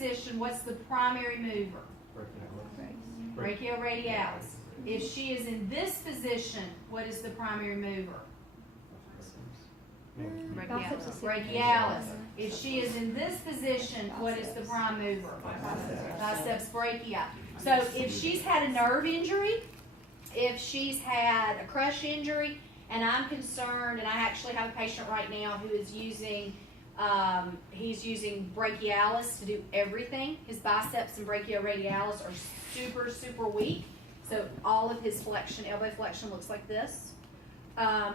position, what's the primary mover? Brachioradialis. If she is in this position, what is the primary mover? Brachialis. If she is in this position, what is the prime mover? Biceps brachii. So if she's had a nerve injury, if she's had a crush injury, and I'm concerned, and I actually have a patient right now who is using, he's using brachialis to do everything. His biceps and brachioradialis are super, super weak. So all of his flexion, elbow flexion looks like this.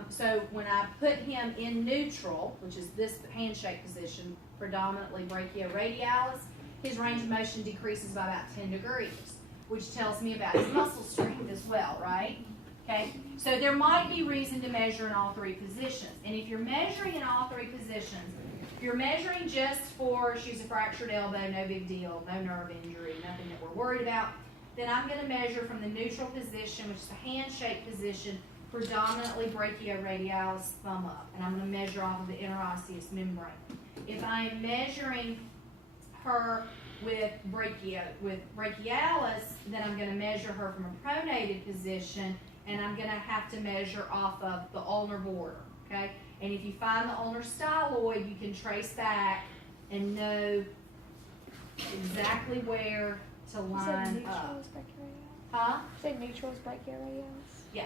So when I put him in neutral, which is this handshake position, predominantly brachioradialis, his range of motion decreases by about 10 degrees, which tells me about his muscle strength as well, right? Okay, so there might be reason to measure in all three positions. And if you're measuring in all three positions, if you're measuring just for she's a fractured elbow, no big deal, no nerve injury, nothing that we're worried about, then I'm going to measure from the neutral position, which is the handshake position, predominantly brachioradialis, thumb up. And I'm going to measure off of the interosseous membrane. If I'm measuring her with brachialis, then I'm going to measure her from a pronated position, and I'm going to have to measure off of the ulnar border, okay? And if you find the ulnar styloid, you can trace back and know exactly where to line up. Huh? Say neutral is brachioradialis? Yeah.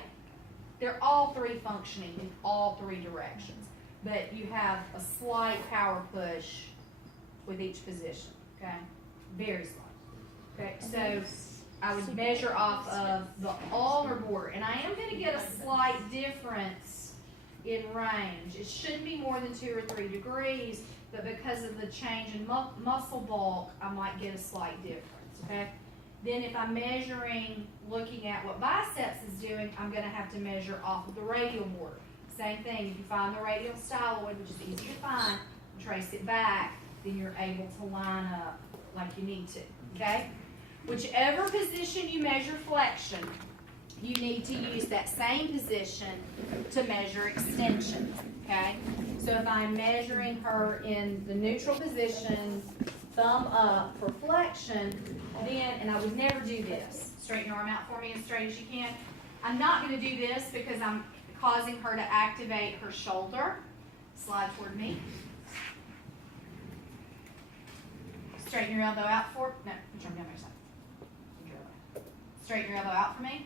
They're all three functioning in all three directions. But you have a slight power push with each position, okay? Very slight. Okay, so I would measure off of the ulnar border, and I am going to get a slight difference in range. It shouldn't be more than 2 or 3 degrees, but because of the change in muscle bulk, I might get a slight difference, okay? Then if I'm measuring, looking at what biceps is doing, I'm going to have to measure off of the radial border. Same thing, if you find the radial styloid, which is easy to find, trace it back, then you're able to line up like you need to, okay? Whichever position you measure flexion, you need to use that same position to measure extension, okay? So if I'm measuring her in the neutral position, thumb up for flexion, then, and I would never do this. Straighten your arm out for me as straight as you can. I'm not going to do this because I'm causing her to activate her shoulder. Slide toward me. Straighten your elbow out for, no, put your arm down my side. Straighten your elbow out for me.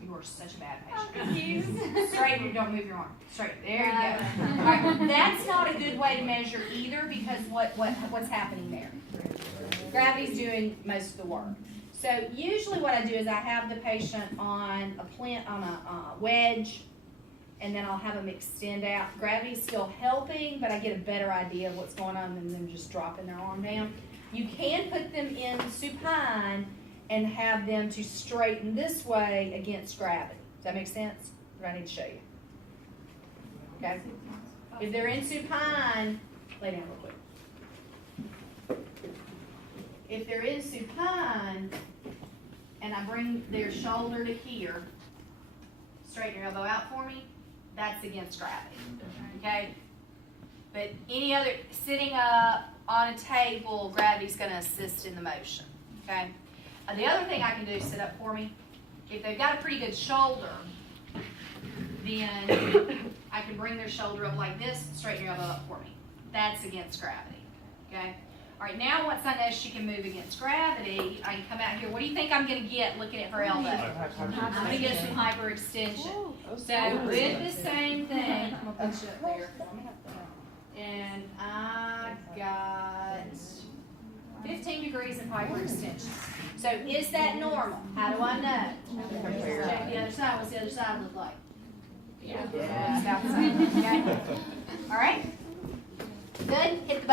You are such a bad patient. Straighten, don't move your arm. Straight, there you go. All right, that's not a good way to measure either because what's happening there? Gravity's doing most of the work. So usually what I do is I have the patient on a wedge, and then I'll have them extend out. Gravity's still helping, but I get a better idea of what's going on than them just dropping their arm down. You can put them in supine and have them to straighten this way against gravity. Does that make sense? Or I need to show you. Okay? If they're in supine, lay down real quick. If they're in supine, and I bring their shoulder to here, straighten your elbow out for me, that's against gravity, okay? But any other, sitting up on a table, gravity's gonna assist in the motion, okay? The other thing I can do is sit up for me. If they've got a pretty good shoulder, then I can bring their shoulder up like this, straighten your elbow up for me. That's against gravity, okay? All right, now once I know she can move against gravity, I can come out here. What do you think I'm going to get looking at her elbow? I'm going to get some hyperextension. So with the same thing, I'm going to put you up there. And I got 15 degrees of hyperextension. So is that normal? How do I know? Check the other side. What's the other side look like? Yeah, it's about the same. Okay. All right. Good. Hit the button.